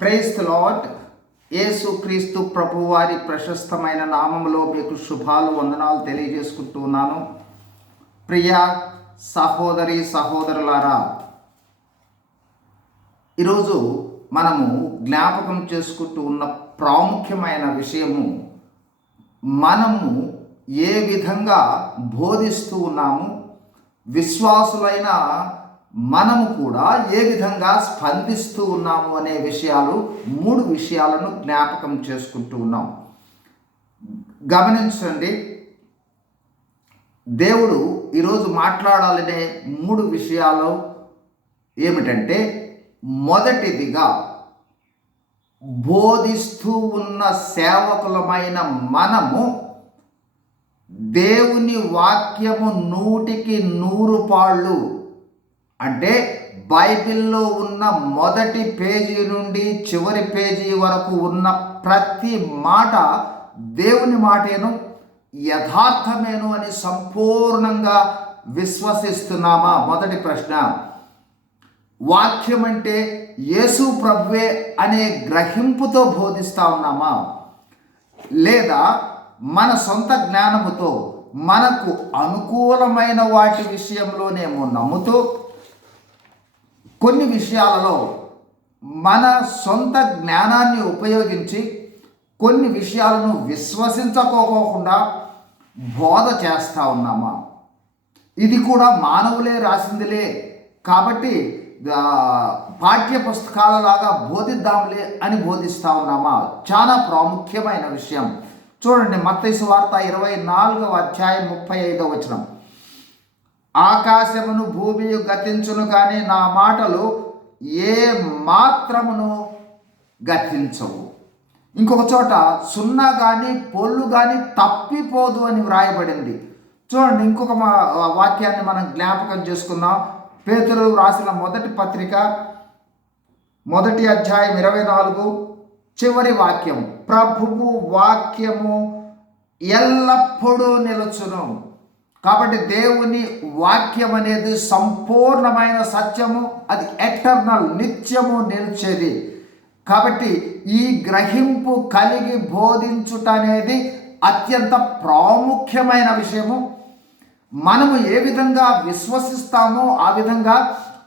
క్రైస్త lord యేసు క్రీస్తు ప్రభువారి ప్రశస్తమైన నామంలో మీకు శుభాలు వందనాలు తెలియజేసుకుంటూ ఉన్నాను. ప్రియ సహోదరి సహోదరులారా ఈరోజు మనము జ్ఞాపకం చేసుకుంటూ ఉన్న ప్రాముఖ్యమైన విషయము మనము ఏ విధంగా బోధిస్తూ ఉన్నాము విశ్వాసులైన మనము కూడా ఏ విధంగా స్పందిస్తూ ఉన్నాము అనే విషయాలు మూడు విషయాలను జ్ఞాపకం చేసుకుంటూ ఉన్నాం. గమనించండి దేవుడు ఈరోజు మాట్లాడాలనే మూడు విషయాలు ఏమిటంటే మొదటిదిగా బోధిస్తూ ఉన్న సేవకులమైన మనము దేవుని వాక్యము నూటికి నూరు పాళ్ళు అంటే బైబిల్లో ఉన్న మొదటి పేజీ నుండి చివరి పేజీ వరకు ఉన్న ప్రతి మాట దేవుని మాటేను యథార్థమేను అని సంపూర్ణంగా విశ్వసిస్తున్నామా? మొదటి ప్రశ్న. వాక్యం అంటే యేసు ప్రభువే అనే గ్రహింపుతో బోధిస్తా ఉన్నామా? లేదా మన సొంత జ్ఞానముతో మనకు అనుకూలమైన వాటి విషయంలోనేమో నమ్ముతూ కొన్ని విషయాలలో మన సొంత జ్ఞానాన్ని ఉపయోగించి కొన్ని విషయాలను విశ్వసించకోకుండా బోధ చేస్తూ ఉన్నామా? ఇది కూడా మానవులే రాసిందిలే. కాబట్టి పాఠ్య పుస్తకాలలాగా బోధిద్దాంలే అని బోధిస్తా ఉన్నామా? చాలా ప్రాముఖ్యమైన విషయం. చూడండి మత్తైసు వార్త ఇరవై నాలుగవ అధ్యాయం ముప్పై ఐదవ వచనం. ఆకాశమును భూమియు గతించును కానీ నా మాటలు ఏ మాత్రమును గతించవు. ఇంకొక చోట సున్నా కానీ పొల్లు కానీ తప్పిపోదు అని వ్రాయబడింది. చూడండి ఇంకొక మా- వాక్యాన్ని మనం జ్ఞాపకం చేసుకుందాం. పేతులు రాసిన మొదటి పత్రిక మొదటి అధ్యాయం ఇరవై నాలుగు చివరి వాక్యం. ప్రభువు వాక్యము ఎల్లప్పుడూ నిలుచును. కాబట్టి దేవుని వాక్యం అనేది సంపూర్ణమైన సత్యము అది ఎటర్నల్ నిత్యము నిలిచేది. కాబట్టి ఈ గ్రహింపు కలిగి బోధించుట అనేది అత్యంత ప్రాముఖ్యమైన విషయము. మనము ఏ విధంగా విశ్వసిస్తామో ఆ విధంగా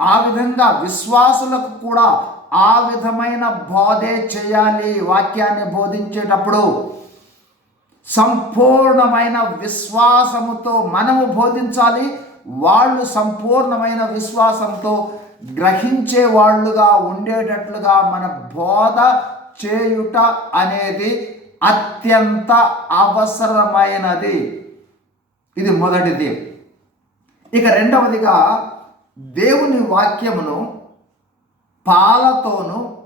ఆ విధంగా విశ్వాసులకు కూడా ఆ విధమైన బోధే చేయాలి వాక్యాన్ని బోధించేటప్పుడు. సంపూర్ణమైన విశ్వాసముతో మనము బోధించాలి. వాళ్ళు సంపూర్ణమైన విశ్వాసంతో గ్రహించే వాళ్ళుగా ఉండేటట్లుగా మన బోధ చేయుట అనేది అత్యంత అవసరమైనది. ఇది మొదటిది. ఇక రెండవదిగా దేవుని వాక్యమును పాలతోనూ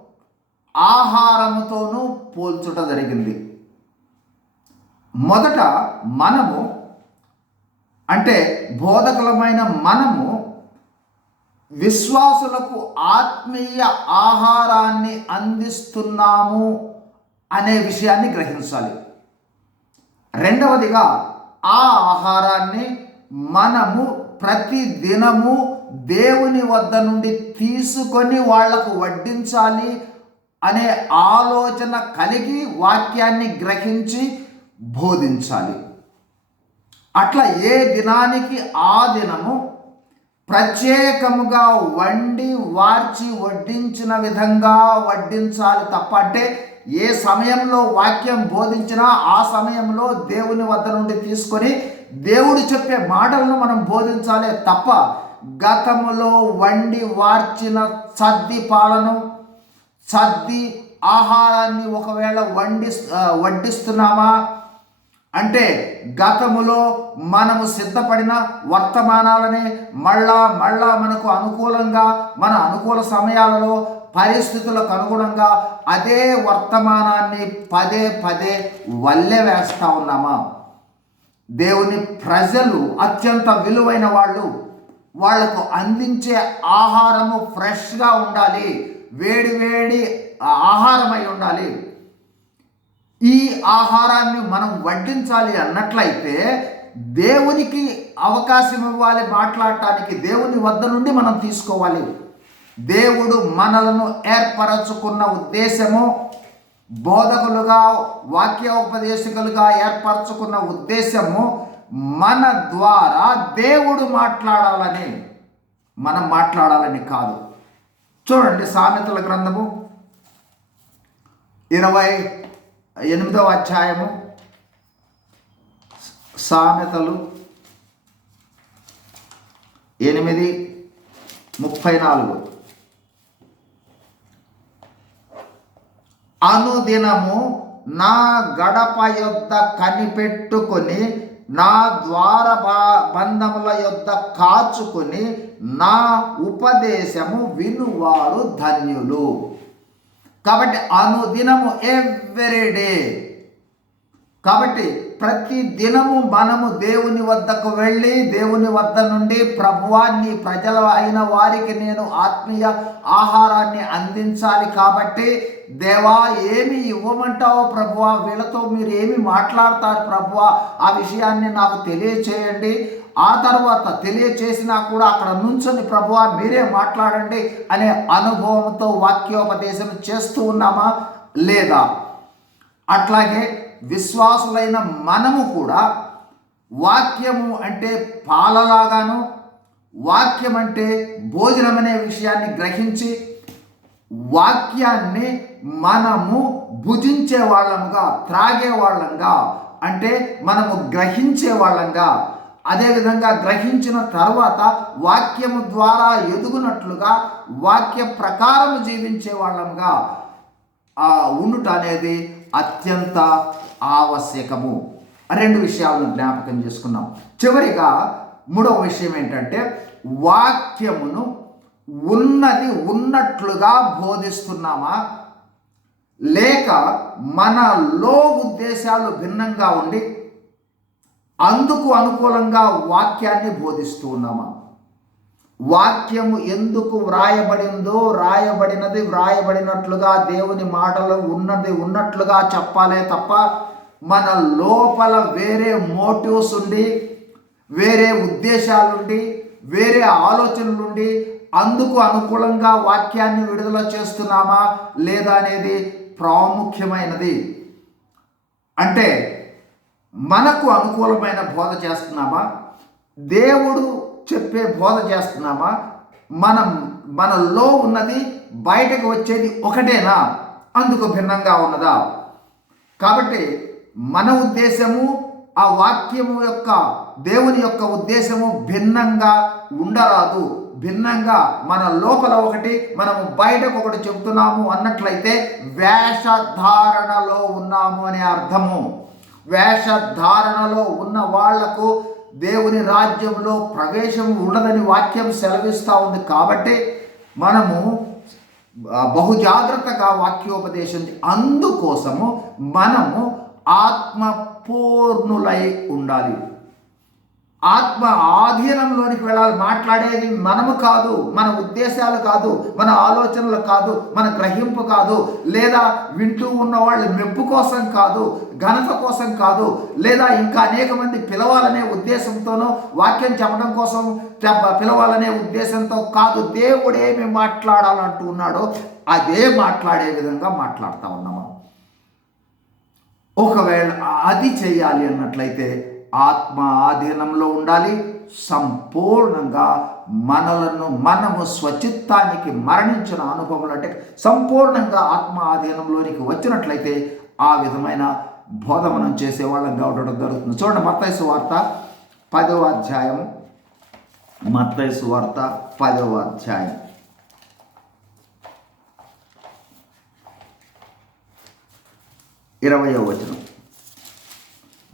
ఆహారముతోనూ పోల్చుట జరిగింది. మొదట మనము అంటే బోధకులమైన మనము విశ్వాసులకు ఆత్మీయ ఆహారాన్ని అందిస్తున్నాము అనే విషయాన్ని గ్రహించాలి. రెండవదిగా ఆ ఆహారాన్ని మనము ప్రతి దినము దేవుని వద్ద నుండి తీసుకొని వాళ్ళకు వడ్డించాలి అనే ఆలోచన కలిగి వాక్యాన్ని గ్రహించి బోధించాలి. అట్లా ఏ దినానికి ఆ దినము ప్రత్యేకముగా వండి వార్చి వడ్డించిన విధంగా వడ్డించాలి తప్ప అంటే ఏ సమయంలో వాక్యం బోధించినా ఆ సమయంలో దేవుని వద్ద నుండి తీసుకొని దేవుడు చెప్పే మాటలను మనం బోధించాలి తప్ప గతములో వండి వార్చిన సద్ది పాలను సద్ది ఆహారాన్ని ఒకవేళ వండి వడ్డిస్తున్నామా? అంటే గతములో మనము సిద్ధపడిన వర్తమానాలని మళ్ళా మళ్ళా మనకు అనుకూలంగా మన అనుకూల సమయాలలో పరిస్థితులకు అనుగుణంగా అదే వర్తమానాన్ని పదే పదే వల్లె వేస్తా ఉన్నామా? దేవుని ప్రజలు అత్యంత విలువైన వాళ్ళు. వాళ్ళకు అందించే ఆహారము ఫ్రెష్గా ఉండాలి వేడి వేడి ఆహారమై ఉండాలి. ఈ ఆహారాన్ని మనం వడ్డించాలి అన్నట్లయితే దేవునికి అవకాశం ఇవ్వాలి మాట్లాడటానికి దేవుని వద్ద నుండి మనం తీసుకోవాలి. దేవుడు మనలను ఏర్పరచుకున్న ఉద్దేశము బోధకులుగా వాక్యోపదేశకులుగా ఏర్పరచుకున్న ఉద్దేశము మన ద్వారా దేవుడు మాట్లాడాలని మనం మాట్లాడాలని కాదు. చూడండి సామెతల గ్రంథము ఇరవై ఎనిమిదవ అధ్యాయము. సామెతలు ఎనిమిది ముప్పై నాలుగు. అనుదినము నా గడప యొద్ద కనిపెట్టుకొని నా ద్వార బంధముల యొద్ద కాచుకొని నా ఉపదేశము వినువారు ధన్యులు. కాబట్టి అనుదినము ఎవ్రీ డే కాబట్టి ప్రతి దినము మనము దేవుని వద్దకు వెళ్ళి దేవుని వద్ద నుండి ప్రభువాన్ని ప్రజల అయిన వారికి నేను ఆత్మీయ ఆహారాన్ని అందించాలి కాబట్టి దేవా ఏమి ఇవ్వమంటావో ప్రభువా? వీళ్ళతో మీరు ఏమి మాట్లాడతారు ప్రభువా? ఆ విషయాన్ని నాకు తెలియచేయండి. ఆ తర్వాత తెలియచేసినా కూడా అక్కడ నుంచొని ప్రభువా మీరే మాట్లాడండి అనే అనుభవంతో వాక్యోపదేశం చేస్తూ ఉన్నామా? లేదా? అట్లాగే విశ్వాసులైన మనము కూడా వాక్యము అంటే పాలలాగాను వాక్యం అంటే భోజనం అనే విషయాన్ని గ్రహించి వాక్యాన్ని మనము భుజించే వాళ్ళముగా త్రాగే వాళ్ళంగా అంటే మనము గ్రహించే వాళ్ళంగా. అదేవిధంగా గ్రహించిన తర్వాత వాక్యము ద్వారా ఎదుగునట్లుగా వాక్య ప్రకారము జీవించే వాళ్ళంగా ఉండుట అనేది అత్యంత ఆవశ్యకము. రెండు విషయాలను జ్ఞాపకం చేసుకున్నాం చివరిగా మూడవ విషయం ఏంటంటే వాక్యమును ఉన్నది ఉన్నట్లుగా బోధిస్తున్నామా? లేక మనలో ఉద్దేశాలు భిన్నంగా ఉండి అందుకు అనుకూలంగా వాక్యాన్ని బోధిస్తూ ఉన్నామా? వాక్యము ఎందుకు వ్రాయబడిందో వ్రాయబడినది వ్రాయబడినట్లుగా దేవుని మాటలు ఉన్నది ఉన్నట్లుగా చెప్పాలే తప్ప మన లోపల వేరే మోటివ్స్ ఉండి వేరే ఉద్దేశాలుండి వేరే ఆలోచనలుండి అందుకు అనుకూలంగా వాక్యాన్ని విడుదల చేస్తున్నామా లేదా అనేది ప్రాముఖ్యమైనది. అంటే మనకు అనుకూలమైన బోధ చేస్తున్నామా? దేవుడు చెప్పే బోధ చేస్తున్నామా? మనం మనలో ఉన్నది బయటకు వచ్చేది ఒకటేనా? అందుకు భిన్నంగా ఉన్నదా? కాబట్టి మన ఉద్దేశము ఆ వాక్యము యొక్క దేవుని యొక్క ఉద్దేశము భిన్నంగా ఉండరాదు. భిన్నంగా మన లోపల ఒకటి మనము బయటకు ఒకటి చెబుతున్నాము అన్నట్లయితే వేషధారణలో ఉన్నాము అనే అర్థము. వేషధారణలో ఉన్న వాళ్ళకు దేవుని రాజ్యంలో ప్రవేశం ఉండదని వాక్యం సెలవిస్తూ ఉంది. కాబట్టి మనము బహు జాగ్రత్తగా వాక్యోపదేశం అందుకోసము మనము ఆత్మపూర్ణులై ఉండాలి. ఆత్మ ఆధీనంలోనికి వెళ్ళాలి. మాట్లాడేది మనము కాదు మన ఉద్దేశాలు కాదు మన ఆలోచనలు కాదు మన గ్రహింపు కాదు లేదా వింటూ ఉన్నవాళ్ళు మెప్పు కోసం కాదు ఘనత కోసం కాదు లేదా ఇంకా అనేక మంది పిలవాలనే ఉద్దేశంతోనో వాక్యం చెప్పడం కోసం చెప్ప- పిలవాలనే ఉద్దేశంతో కాదు దేవుడు ఏమి మాట్లాడాలంటూ ఉన్నాడో అదే మాట్లాడే విధంగా మాట్లాడుతూ ఉన్నాము ఒకవేళ అది చేయాలి అన్నట్లయితే ఆత్మ ఆధీనంలో ఉండాలి. సంపూర్ణంగా మనలను మనము స్వచిత్తానికి మరణించిన అనుభవం అంటే సంపూర్ణంగా ఆత్మ ఆధీనంలోనికి వచ్చినట్లయితే ఆ విధమైన బోధ మనం చేసేవాళ్ళంగా ఉండడం జరుగుతుంది. చూడండి మత్తైసు వార్త పదవ అధ్యాయం. మత్తైసు వార్త పదవ అధ్యాయం. ఇరవయో వచనం.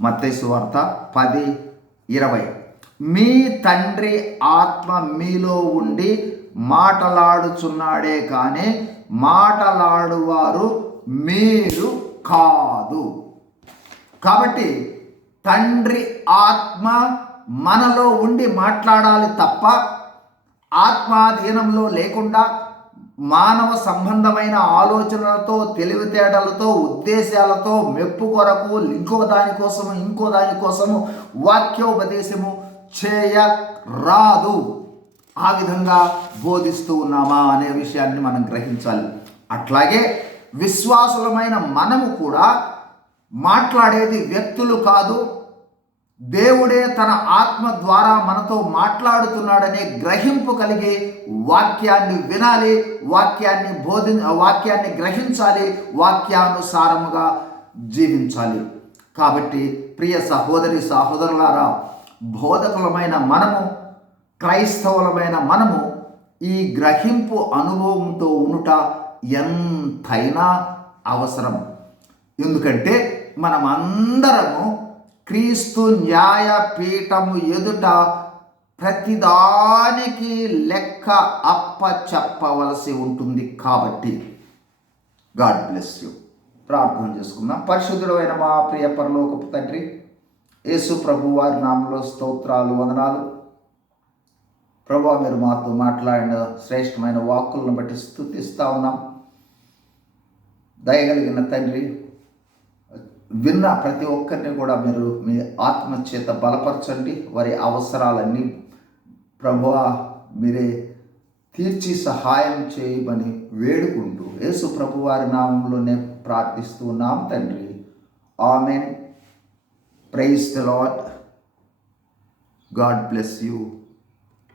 మత్తైసు వార్త పది ఇరవై. మీ తండ్రి ఆత్మ మీలో ఉండి మాటలాడుచున్నాడే కానీ మాటలాడువారు మీరు కాదు. కాబట్టి తండ్రి ఆత్మ మనలో ఉండి మాట్లాడాలి తప్ప ఆత్మాధీనంలో లేకుండా మానవ సంబంధమైన ఆలోచనలతో తెలివితేటలతో ఉద్దేశాలతో మెప్పు కొరకు ఇంకో దానికోసము ఇంకో దానికోసము వాక్యోపదేశము చేయరాదు. ఆ విధంగా బోధిస్తూ ఉన్నామా అనే విషయాన్ని మనం గ్రహించాలి. అట్లాగే విశ్వాసులమైన మనము కూడా మాట్లాడేది వ్యక్తులు కాదు దేవుడే తన ఆత్మ ద్వారా మనతో మాట్లాడుతున్నాడనే గ్రహింపు కలిగి వాక్యాన్ని వినాలి వాక్యాన్ని బోధి వాక్యాన్ని గ్రహించాలి వాక్యానుసారముగా జీవించాలి. కాబట్టి ప్రియ సహోదరి సహోదరులారా బోధకులమైన మనము క్రైస్తవులమైన మనము ఈ గ్రహింపు అనుభవంతో ఉనుట ఎంతైనా అవసరం. ఎందుకంటే మనమందరము క్రీస్తు న్యాయపీఠము ఎదుట ప్రతిదానికి లెక్క అప్ప చెప్పవలసి ఉంటుంది కాబట్టి. God bless you. ప్రార్థన చేసుకుందాం. పరిశుద్ధుడైన మా ప్రియ పరలోకపు తండ్రి యేసు ప్రభు వారి నామంలో స్తోత్రాలు వందనాలు. ప్రభా మీరు మాతో మాట్లాడిన శ్రేష్టమైన వాక్కులను బట్టి స్థుతిస్తా ఉన్నాం. దయగలిగిన తండ్రి విన్న ప్రతి ఒక్కరిని కూడా మీరు మీ ఆత్మ చేత బలపరచండి. వారి అవసరాలన్నీ ప్రభువా మీరే తీర్చి సహాయం చేయమని వేడుకుంటూ యేసు ప్రభు వారి నామంలోనే ప్రార్థిస్తూ ఉన్నాం తండ్రి. Amen. Praise the Lord God bless you.